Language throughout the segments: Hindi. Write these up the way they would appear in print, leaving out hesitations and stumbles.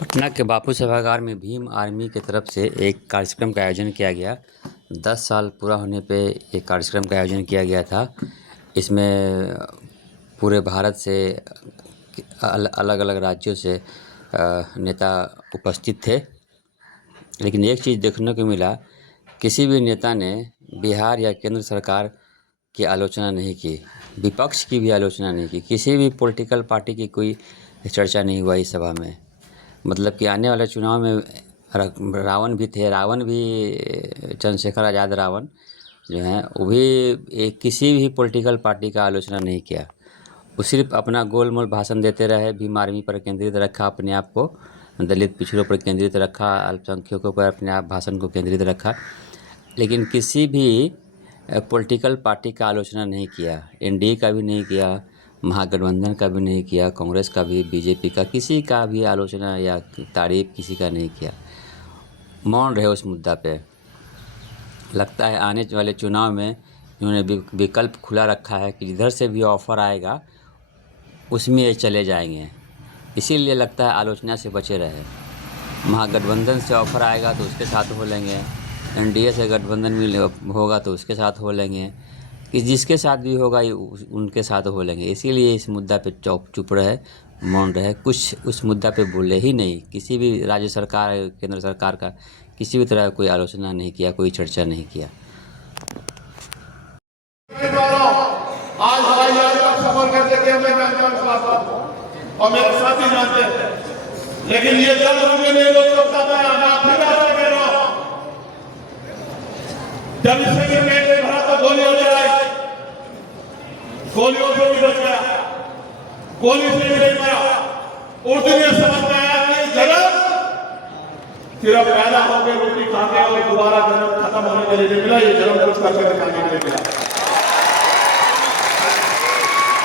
पटना के बापू सभागार में भीम आर्मी की तरफ से एक कार्यक्रम का आयोजन किया गया। 10 साल पूरा होने पे एक कार्यक्रम का आयोजन किया गया था। इसमें पूरे भारत से अलग अलग राज्यों से नेता उपस्थित थे। लेकिन एक चीज़ देखने को मिला, किसी भी नेता ने बिहार या केंद्र सरकार की आलोचना नहीं की, विपक्ष की भी आलोचना नहीं की, किसी भी पॉलिटिकल पार्टी की कोई चर्चा नहीं हुआ इस सभा में। मतलब कि आने वाले चुनाव में रावण भी थे, रावण भी चंद्रशेखर आज़ाद रावण जो हैं वो भी किसी भी पॉलिटिकल पार्टी का आलोचना नहीं किया। वो सिर्फ अपना गोल मोल भाषण देते रहे, भीम आर्मी पर केंद्रित रखा अपने आप को, दलित पिछड़ों पर केंद्रित रखा, अल्पसंख्यकों पर अपने आप भाषण को केंद्रित रखा, लेकिन किसी भी पॉलिटिकल पार्टी का आलोचना नहीं किया। एनडीए का भी नहीं किया, महागठबंधन का भी नहीं किया, कांग्रेस का भी, बीजेपी का, किसी का भी आलोचना या तारीफ किसी का नहीं किया। मौन रहे उस मुद्दा पे। लगता है आने वाले चुनाव में इन्होंने विकल्प खुला रखा है कि जिधर से भी ऑफ़र आएगा उसमें ये चले जाएंगे। इसीलिए लगता है आलोचना से बचे रहे। महागठबंधन से ऑफ़र आएगा तो उसके साथ हो लेंगे, एनडीए से गठबंधन मिल होगा तो उसके साथ हो लेंगे, कि जिसके साथ भी होगा उनके साथ हो लेंगे। इसीलिए इस मुद्दा पे चुप रहे, मौन रहे, कुछ उस मुद्दा पे बोले ही नहीं। किसी भी राज्य सरकार, केंद्र सरकार का किसी भी तरह कोई आलोचना नहीं किया, कोई चर्चा नहीं किया। आज हवाई जहाज का सफर करते थे, मैं जानता हूं और मेरे साथी जानते हैं, लेकिन ये जब मुझे नहीं हो सकता था। मैं फिर आपसे कह रहा हूं, जब इससे भी पेट में भरा तो गोलियों चलाई, गोलियों से भी बच गया, गोली से भी नहीं मरा। उर्दू ने समझ में आया कि जन्म सिर्फ पैदा होकर रोटी खाने और दोबारा जन्म खत्म होने के लिए नहीं मिला, ये जन्म कुछ करके दिखाने के लिए मिला।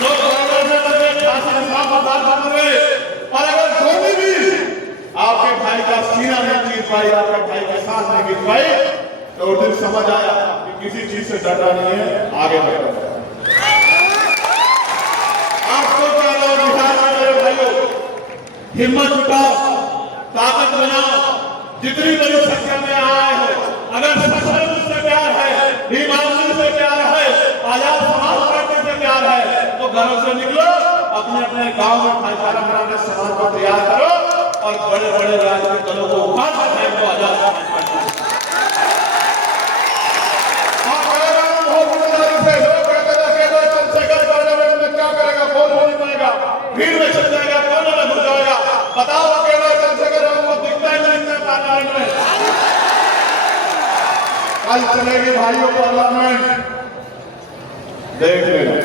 लोग और अगर कोई भी आपके भाई का सीना नहीं जीत पाई, आपके भाई के साथ नहीं जीत पाई, तो उस दिन समझ आया कि किसी चीज से डरना नहीं है, आगे बढ़ना। आपको क्या लोग मेरे भाइयों, हिम्मत जुटाओ, ताकत बनाओ, जितनी बड़ी संख्या में आए हो। अगर सच से प्यार है, ईमानदारी से प्यार है, आजाद समाज पार्टी से प्यार है, तो घरों से निकलो, अपने अपने गांव में भाईचारा बनाने समाज को तैयार करो और बड़े बड़े राजनीतिक दलों को उखाड़ कर आजाद समाज पार्टी। पार्लियामेंट में क्या करेगा, कौन हो नहीं पाएगा, भीड़ में चल जाएगा, कौन अलग हो जाएगा। बताओ अकेला चंद्रशेखर हमको दिखता ही नहीं पार्लियामेंट में। कल चलेगी भाइयों पार्लियामेंट, देख लेना।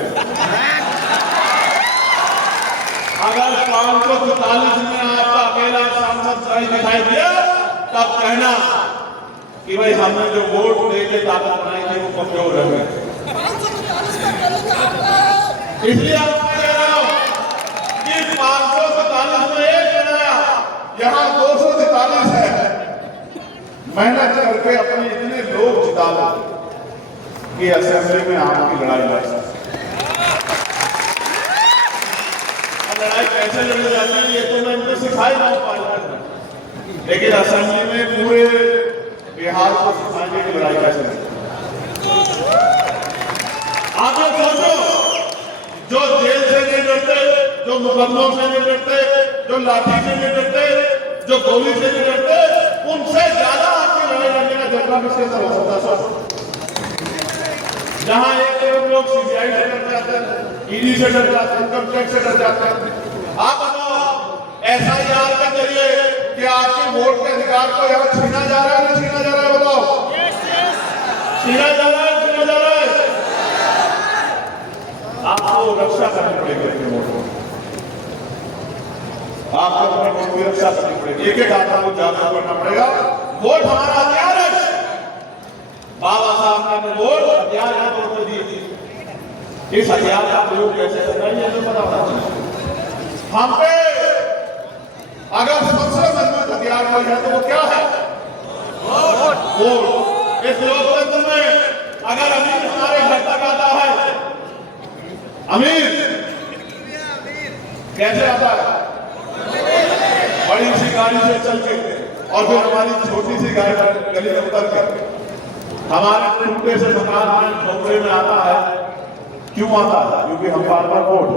अगर 544 में आपका अकेला सांसद सही दिखाई दिया, तब कहना कि भाई हमने जो वोट देके ताकत बनाई थी वो कमजोर रह गए। इसलिए आपको कह रहा हूं कि 547 में एक बनाया, यहां 243 है। मेहनत करके अपने इतने लोग जिता लो कि असेंबली में आपकी लड़ाई लड़ सकते। लड़ाई कैसे लड़ी जाती है ये तो मैं इनको सिखाई रहा हूं, लेकिन असेंबली में पूरे बिहार को सिखाने की लड़ाई कैसे लड़ी। आप लोग सोचो, जो जेल से नहीं डरते, जो मुकदमों से नहीं डरते, जो लाठी से नहीं डरते, जो गोली से नहीं डरते, उनसे ज्यादा आपकी लड़ाई लड़ने का जज्बा किसके अंदर हो सकता है? जहां एक तरफ लोग सीबीआई से डर जाते हैं, ईडी से डर जाते हैं, इनकम टैक्स से डर जाते हैं। आप बताओ, एसआईआर के जरिए कि आपके वोट के अधिकार को यहाँ छीना जा रहा है, नहीं छीना जा रहा है? बताओ, छीना जा रहा है, छीना जा रहा है। आपको रक्षा करनी पड़ेगी अपने वोट, आपको अपने वोट की रक्षा करनी पड़ेगी। एक एक आदमी को जागरूक करना पड़ेगा। वोट हमारा हथियार है। बाबा साहब ने वोट हथियार के तौर पर दिए थे। इस हथियार का प्रयोग कैसे करना है ये तो पता होना चाहिए। हम पे अगर सबसे मजबूत हथियार कोई है तो वो क्या है? वोट। इस लोकतंत्र में अगर अमीर हमारे घर तक आता है, अमीर कैसे आता है? बड़ी सी गाड़ी से चल के और फिर हमारी छोटी सी गाड़ी गली में उतर के हमारे टूटे से मकान में झोपड़े में आता है। क्यों आता है? क्योंकि हम बार बार वोट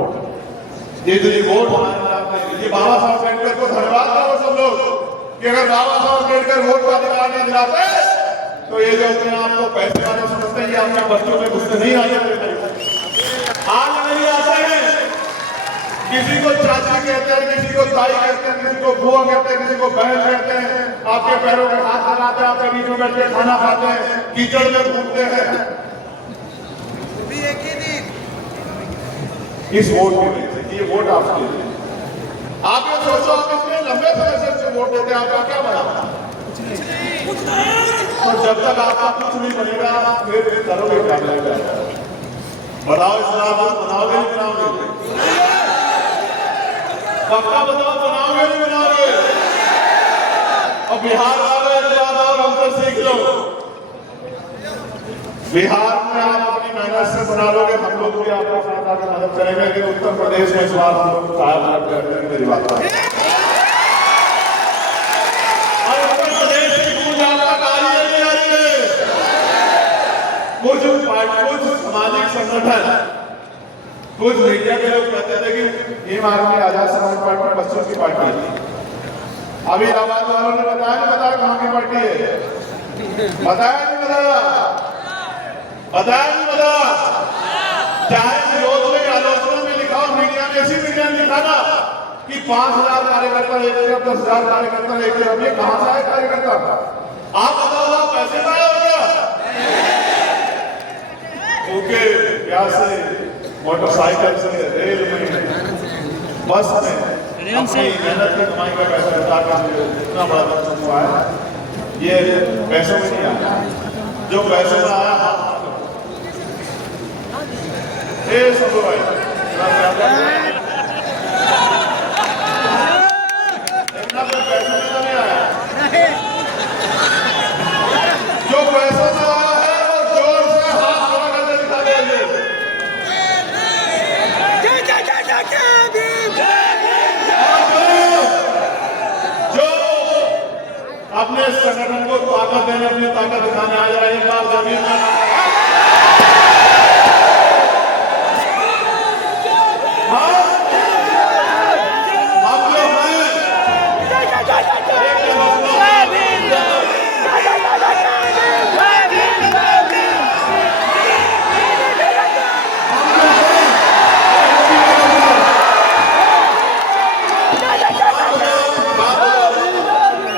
इतनी वोट ये बाबा साहब अम्बेडकर को धन्यवाद करो सब लोग कि अगर बाबा साहब अम्बेडकर वोट का अधिकार नहीं दिलाते तो ये जो अपने आप को पैसे वाले समझते हैं ये अपने बच्चों में घुसते नहीं आते। आज नहीं आते हैं। किसी को चाचा कहते हैं, किसी को ताई कहते हैं, किसी को बुआ कहते हैं, किसी को बहन कहते हैं। आपके पैरों में हाथ लगाते हैं, आपके बीच में बैठ के खाना खाते हैं, कीचड़ में घूमते हैं इस वोट की वजह से। ये वोट आपके लिए। आप ये सोचो आप इतने लंबे समय से वोट देते हैं, आपका क्या बना? और जब तक आपका कुछ नहीं बनेगा फिर करोगे क्या? बताओ इस बार बनाओगे नहीं बनाओगे? पक्का बताओ बनाओगे नहीं बनाओगे? और बिहार वाले और हमसे सीख लो। बिहार में आप अपनी मेहनत से बना लोगे, हम लोग भी आपको साथ आकर मदद करेंगे। लेकिन उत्तर प्रदेश में इस बार हम लोग कायम करते हैं। मेरी बात है उत्तर प्रदेश की गूंज आप तक आ रही है नहीं आ रही है? कुछ सामाजिक संगठन कुछ मीडिया के लोग कहते थे कि ये आदमी आजाद समाज पार्टी बच्चों की पार्टी है। अभी इलाहाबाद वालों ने बताया नहीं बताया कहाँ की पार्टी है? बताया नहीं बताया? बताया नहीं बताया? चाहे विरोध में आलोचना में लिखा हो, मीडिया ने इसी मीडिया ने लिखा ना कि 5,000 कार्यकर्ता एक तरफ, 10,000 कार्यकर्ता एक तरफ। ये कहाँ से आए कार्यकर्ता? आप बताओ आप पैसे पाए हो क्या? क्योंकि प्यास से, मोटरसाइकिल से, रेल में, बस में अपनी मेहनत की कमाई का पैसा बता कर इतना बड़ा नुकसान हुआ है। ये पैसों में नहीं आया, जो पैसों में आया सब भाई इतना पैसों में तो नहीं आया। जो पैसों में आया है वो जोर से हाथ खड़ा करके दिखा देंगे। अपने संगठन को ताकत देने, अपनी ताकत दिखाने आ जाए। एक बार जमीन में हम जो हैं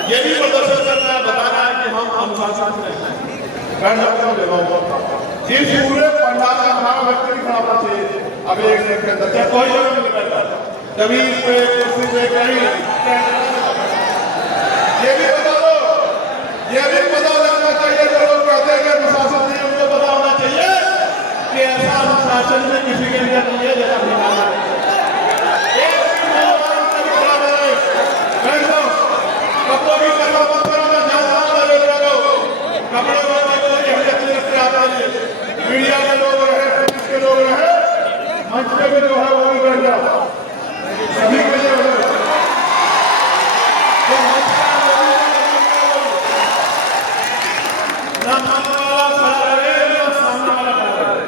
ये भी प्रदर्शन करना है, बताना है कि हम अनुशासन में हैं। इस पूरे पंडाल में हमारा व्यक्ति भी खड़ा होना चाहिए। अभी एक सेकंड के अंदर कोई जगह नहीं बैठा, जमीन पे, कुर्सी पे, कहीं। ये भी बता दो, ये भी पता लगना चाहिए। जो लोग कहते हैं कि अनुशासन नहीं, उनको पता होना चाहिए कि ऐसा अनुशासन में किसी के लिए नहीं है जैसा बिहार है। कपड़ों की कपड़ा मत करो, मैं जानता हूं मेरे लोग कपड़े वाले को ये हजत लेते आते हैं। मीडिया के लोग रहे, पुलिस के लोग रहे, मंच पे भी जो है वो भी बैठ जाओ, सभी के लिए ना सामने वाला खड़ा रहे, ना सामने वाला खड़ा रहे।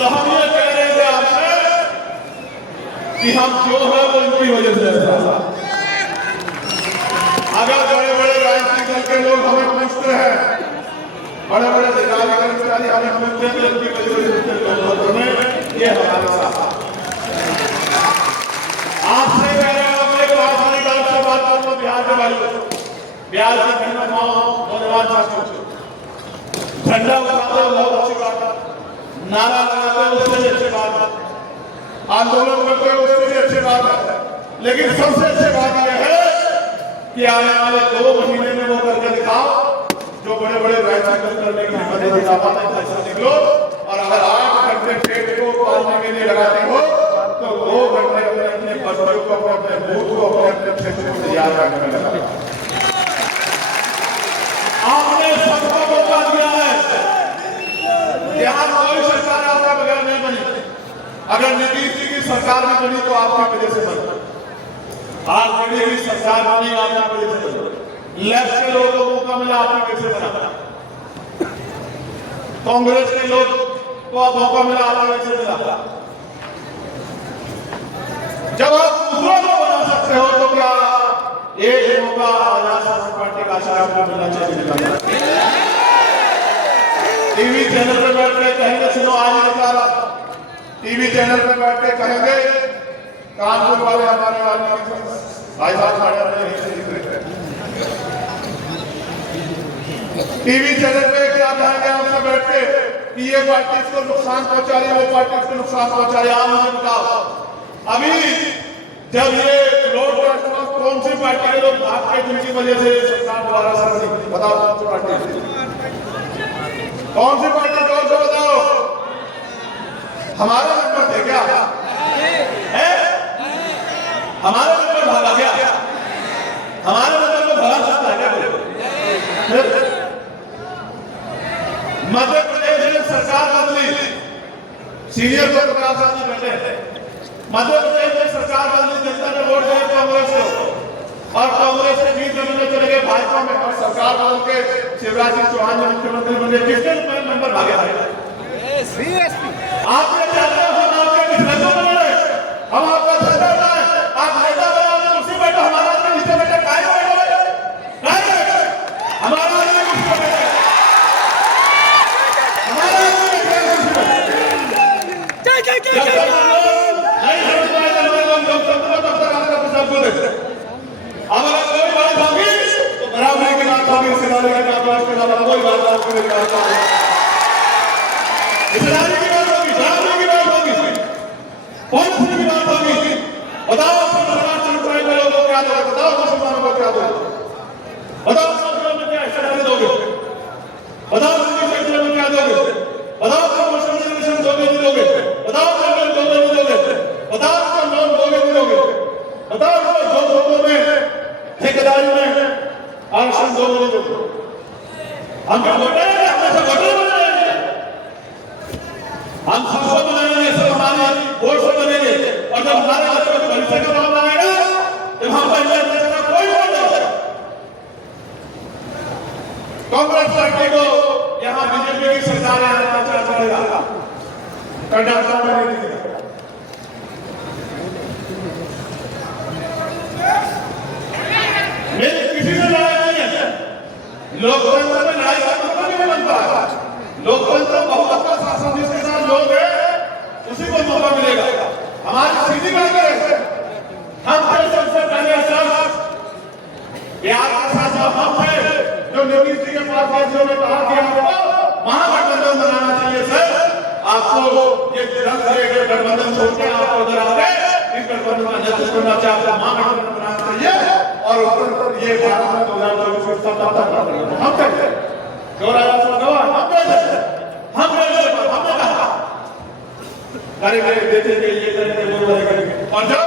तो हम ये कह रहे थे आपसे कि हम जो है वो इनकी वजह से ऐसा। अगर बड़े बड़े राजनीतिक दल के लोग हमें पूछते हैं, बड़े बड़े अधिकारी कर्मचारी हमें पूछते हैं कि इनकी वजह से ये हमारे साथ। आपसे कह रहे हैं अपने पास वाली बात से बात करो। बिहार के भाई, बिहार की बहनों, माओ, नौजवान साथियों, झंडा उठाते हो बहुत अच्छी बात है, नारा लगाते हो उससे भी अच्छी बात है, आंदोलन करते हो उससे भी अच्छी बात है। लेकिन सबसे अच्छी बात यह है कि आने वाले 2 महीने में वो करके दिखाओ जो बड़े बड़े राजनीतिक दल करने की हिम्मत नहीं दिखा पाते। ऐसा निकलो, और अगर 8 घंटे पेट को पालने के लिए लगाते हो तो 2 घंटे अपने अपने बच्चों को, अपने बूथ को, अपने अपने कार्य करने में लगा। आपने सबको मौका दिया है। यहाँ कोई सरकार आपके बगैर नहीं बनी। अगर नीतीश जी की सरकार भी बनी तो आपकी वजह से बनी। आरजेडी की सरकार बनी आपकी वजह से बनी। लेफ्ट के लोगों को मौका मिला आपकी वजह से बना। कांग्रेस के लोग को मौका मिला आपकी वजह से मिला। जब आप दूसरों को बना सकते हो तो क्या एक मौका आजाद समाज पार्टी का आश्रय को मिलना चाहिए? टीवी चैनल पे बैठ के कहेंगे सुनो आज निकाला, टीवी चैनल पे बैठ के कहेंगे कानपुर वाले हमारे वाले भाई साहब खड़े रहे टीवी चैनल पे क्या कहेंगे हमसे बैठ के कि ये पार्टी इसको नुकसान पहुंचा रही है, वो पार्टी इसको नुकसान पहुंचा रही है। आप मुझे बताओ अभी जब ये लोड कौन सी पार्टी के लोग भाग के जिनकी वजह से सरकार दोबारा सर बताओ कौन सी पार्टी जोर से बताओ। हमारा नंबर थे क्या है? हमारा नंबर भागा क्या? हमारे नंबर को भगा सकता है क्या? मध्य प्रदेश में सरकार बदली, सीनियर को प्रकाश जी बैठे। मध्य प्रदेश में सरकार बदली, जनता ने वोट दिया कांग्रेस को और कांग्रेस के 20 जमीन में चले गए भाजपा में और सरकार बदल के शिवराज सिंह चौहान जी मुख्यमंत्री बने। किसके नंबर भागे भाई? आपने चाहते हो हम आपके किसने को बने, हम आपका झंडा उठाए, आप नेता बनाओ कुर्सी बैठो, हमारा आदमी नीचे बैठे काय बैठे हमारा आदमी कुर्सी बैठे, हमारा आदमी अब अगर कोई बात होगी तो बराबरी की बात होगी, हिस्सेदारी की बात होगी, कोई बात होगी, हिस्सेदारी की बात होगी, बराबरी की बात होगी, पॉलिसी की बात होगी। बताओ चुनाव में लोगों को क्या दोगे? बताओ मुसलमानों को क्या दोगे? बताओ मुसलमानों में क्या हिस्सेदारी दोगे? बताओ सेक्टर में क्या दोगे? बताओ प्रमोशन दोगे नहीं दोगे? बताओ दोगे नहीं दोगे? बताओ लोन दोगे नहीं दोगे? बताओ जो लोगों में ठेकेदारी में आरक्षण दोगे नहीं दोगे? हम क्या वोटर हैं? हम सब वोटर बनाएंगे, हम सबको बनाएंगे, सब हमारे वोट से बनेंगे और जब हमारे बच्चों के भविष्य का मामला आएगा जब हम पहले कोई वोट नहीं। कांग्रेस पार्टी को यहाँ बीजेपी की सरकार है, चलेगा कर्नाटक में नहीं दिखेगा। मेरी किसी से लड़ाई नहीं है। लोकतंत्र में लड़ाई का मतलब नहीं बनता है। लोकतंत्र बहुमत का शासन जिसके साथ लोग हैं उसी को मौका मिलेगा। हमारी सीधी बात है, हम सबसे पहले बिहार के साथ हम है जो नीतीश जी के पास वासियों ने कहा कि आपको महागठबंधन बनाना चाहिए। सर आपको ये गठबंधन छोड़ के आपको उधर आके इस गठबंधन का नेतृत्व करना चाहिए, आपको महागठबंधन बनाना चाहिए और उत्तर ये भारत में 2024 में सत्ता हम कहते हैं जो राजस्थान हम कहते हैं हमने कहा करेंगे, देखेंगे, ये करेंगे, वो करेंगे और जब